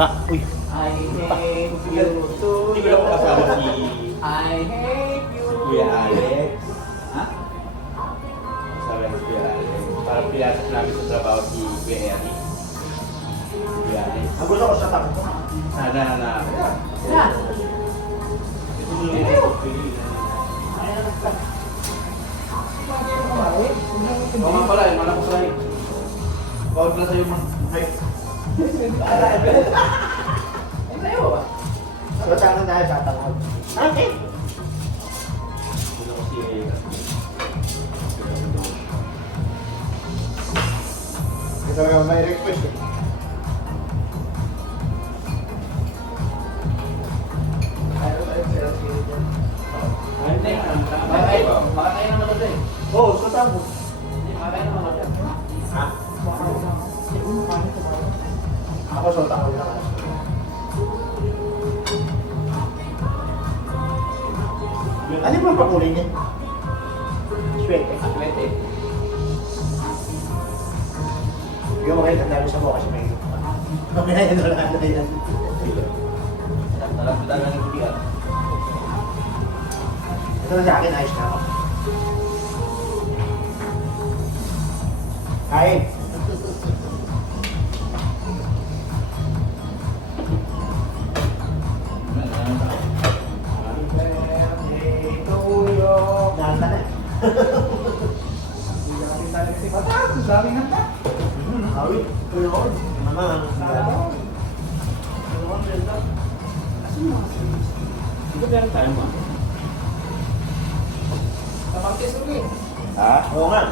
Wala. Uy. I hate you too. Hindi ko lang kasama si I hate you. Kuya Alex. Ha? Kasama si Kuya Alex. Para pinasok namin sa trabaho si Kuya Eric. Si Kuya Alex. Ang gusto ko sa tabi. Sana na. Yan. Oo nga pala, yung anak ko sa'yo. Bawal pala sa'yo man. So, saan tayo sa tangod? Okay. Gusto ko si Ito nga may request eh. Hindi, makakain naman ito eh. Oo, sa tangod. Hindi, makakain naman ito. Ha? Ako sa tangod na kasi. Ano mo pakulay niya? Swerte. Atlete. Yung okay, ang dami sa mo kasi may ilo. Mamaya yun wala na yan. Talagang lang yung bigat. Ito na sa akin, ayos na ako. Kain. Dahan ka na. Hawi. Tulungan. Mama. Hindi ba tayo ma? Ha? Oo nga.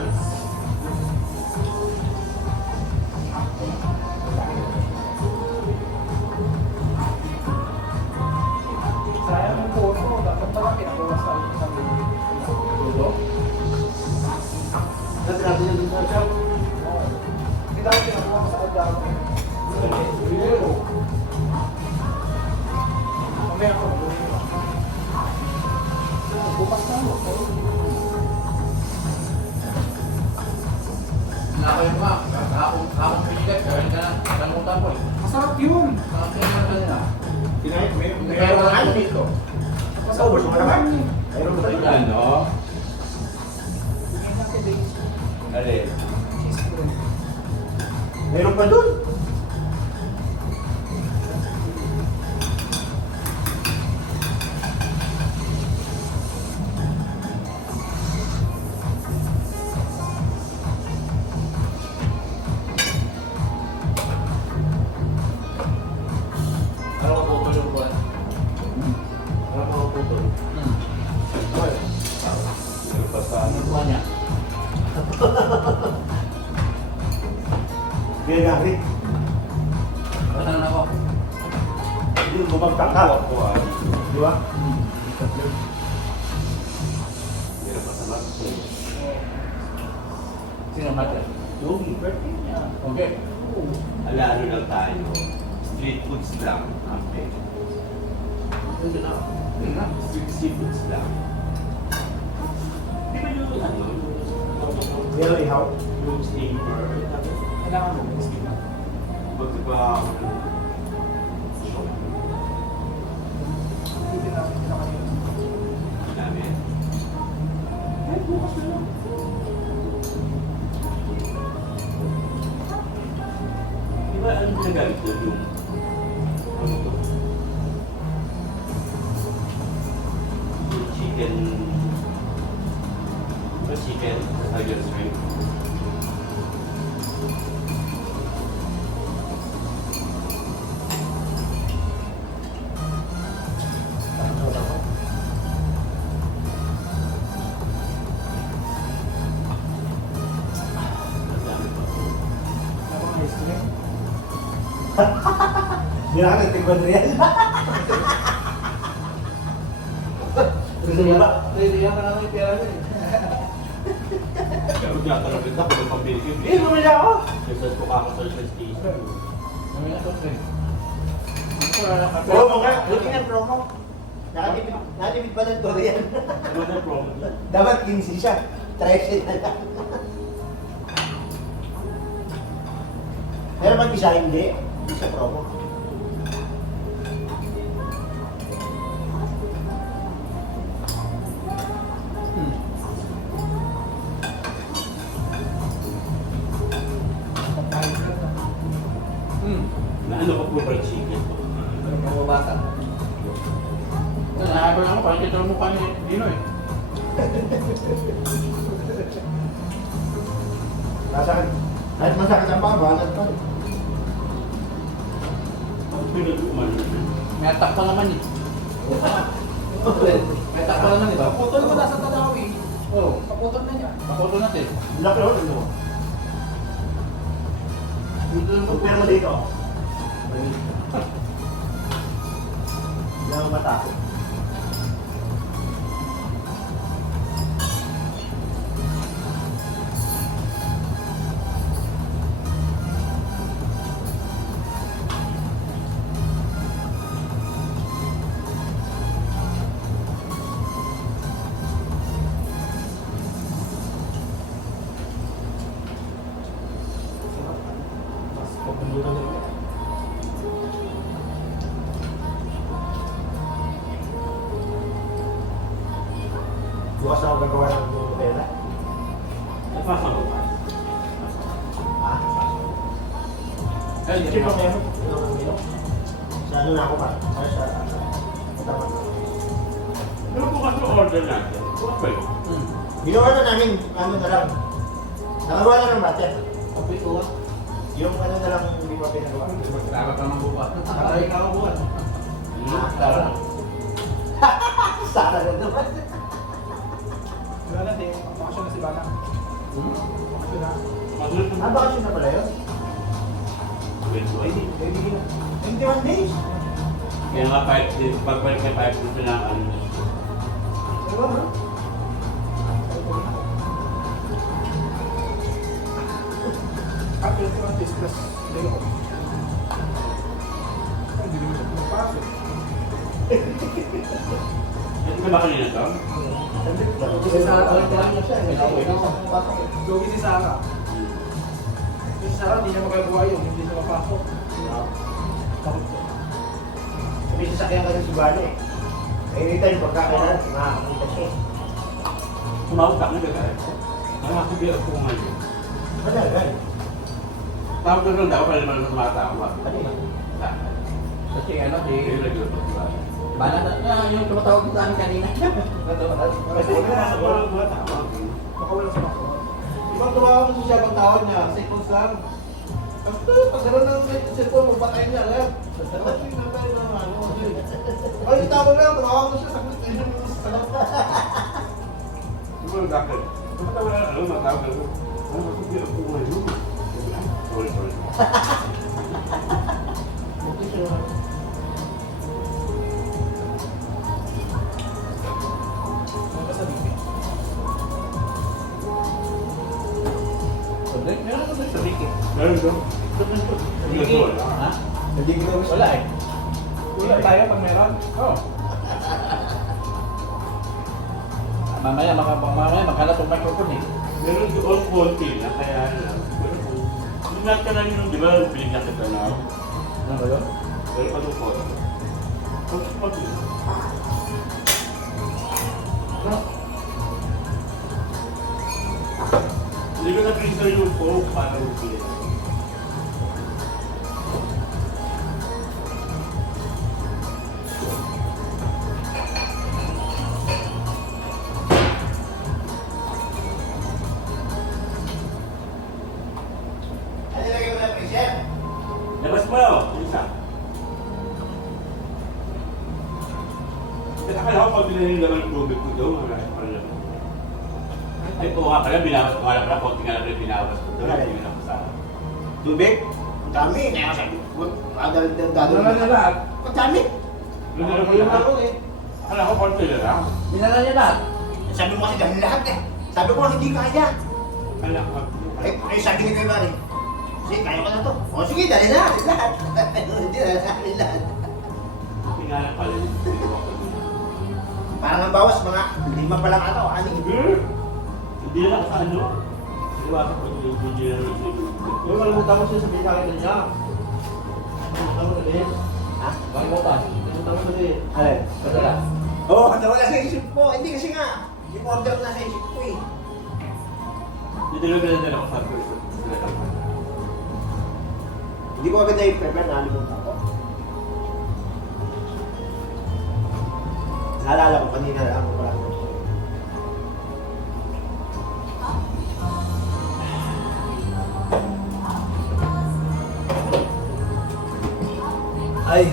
Sayang ang puso, dapat pala pinakuha sa dulo. Dati natin yung dun sa shop. Hindi dapat pinakuha sa agama. Mamaya ako. Bukas na mo. Nakawin mo akong pilit, gawin ka na, kalimutan ko eh. Masarap yun! Masarap yun na kanina. Tinahin mo yun. Kaya wala kayo dito. Sa ubos mo naman. Mayroon pa rin. Ano? Alin? Mayroon pa dun. Ano ka putol yung buwan? Ano ka putol? Ano pa sa ano? Ano niya? Ginagari. Wala na ako. Hindi bumagtak ka. Ako ah. Di ba? Hindi na pasamat. Sino natin? Yogi, birthday niya. Okay. Alano lang tayo. Street foods lang. Ampe. Hindi na. Hindi na. Street seafoods lang. Di ba yung ano? Pero ihaw. Yung steamer. Kailangan mo. Miskin na. Magkaba Hindi na. Hindi na kanina. namin. Kahit bukas na lang. Di ba ano ginagamit doon yung ano to? Yung chicken sa tiger shrimp. Madami pa. Ako ang ice cream. Di na nagtigwan riyan. Gusto mo ba? Naiiyak ka naman yung pera niya eh. Pero tinatanapin ako ng pambili ko. Eh, bumili ako. Kasi ko kakasal sa station. Mamaya ito, pre. Promo nga. Buti nga promo. Nakatipid pa ng durian. Ano na promo? Dapat 15 siya. 13 na lang. Pero pag isa hindi, hindi siya promo. Ano ko po fried chicken? Ano pang mabata? Nakakabal ako, parang kita mo mukha ni Dino eh. Masakit. Kahit masakit ang paa, banat pa rin. Ang pinag-uman. May attack pa naman eh. May attack pa naman eh. Putol mo nasa tanaw eh. Oo. Paputol na niya. Pakoto natin. Laki ho, ano mo? Pero mo dito. Maliit. Hindi ako matakot. Mas pagpundutan nila. Bukas ako gagawa ng pera. Napasang ko pa. Ah, Ay, Sino Dino. meron? Sa ano na ako pa? Sa tama. Pero kung kasi order natin, okay. Ginawa na namin, ano na lang. Nakagawa na ng butter. Kapit ko ah. Yung ano na lang hindi pa pinagawa. Dapat naman bukas. Ay, kakabuhan. Ah, Tara. Sana na naman. Wala na din. Bakasyon na si Bana. Bakasyon na. Magulit Ah, bakasyon na pala yun? Ay, di. Ay, bigyan na. 21 days. Kaya nga 5 days, pagbalik kay 5 days na ano. Diba, no? At 21 days plus day off. Ay, hindi naman siya pumapasok. Ito ka ba kanina to? Si Sarah. Lang siya. May laway na ako. Lugi si Sarah. Si Sarah, hindi niya magagawa yun. Hindi siya mapasok. Takot ko. May sasakyan kasi si Bano eh. Anytime pagkakailan, makakapunta siya eh. Tumawag ka na gagawin. Ang ako bilang ko ngayon. Madagal. Tawag ka lang daw pala naman sa mga tao. Kanina. Kasi ano, si... Kaya nag-iwag ko ba? Bana na yung tumatawag sa amin kanina. Kasi nasa mga tao. Baka wala sa bako. Ibang tumawag ko siya pag tawag niya, seconds lang. Pag gano'n ng cellphone mo, patayin niya lang. Ay, tawag lang, tumawag ko siya. Siguro bakit? Bakit wala na alam, matawag ako. Ang ako bilang ko ngayon. Sorry. Ano sa bibi? Meron ko sa Ricky. Meron ko. Ricky? Ha? Hindi ko na Wala eh. Wala tayo pag meron. Oo. Mamaya maghanap ng microphone eh. Meron doon konti na kaya hindi natin na yun, di ba, binigyan kita na. Ano ba yun? Pero pa doon konti. Konti pa doon. Hindi ko na-freezer yung Coke para mag-bilis. Ano lagay mo na pressure? Labas mo yun, isa. Kasi akala ko pag binili naman ng tubig ko daw, wala yung pala. Ay, oo nga pala, binawas ko nga lang pala, konti nga lang pala binawas ko. Wala, hindi na ko sa Tubig? Ang dami. Kaya sabi ko, dadalhin. Wala na lahat. Ang dami. Ano na Yung pala? ako eh. Akala ko konti na lang. Dinala niya lahat. Sabi mo kasi dahil lahat eh. Sabi ko, hindi kaya. Akala ko. Ay, sabi ni Kuya Mari. Sige, kaya ko na to. O sige, dali na. Lahat. Hindi na natin lahat. Hindi nga lang pala yung biniwa ko dun. Parang ang bawas, mga 5 pa lang ata o 6. Hindi lang sa ano. Biniwa ko yung video na rin. Yung kalimutan mo siya sabihin sa akin niya. Kalimutan mo sabihin. Ha? Kalimutan. Kalimutan mo sabihin. Alin? Padala. Oo, nawala sa isip ko. Hindi kasi nga, yung order na sa isip ko eh. Hindi talaga na ako sa person. Hindi ko agad i-prepare, nalimutan ko. Naalala ko kanina lang ako pala. Ay,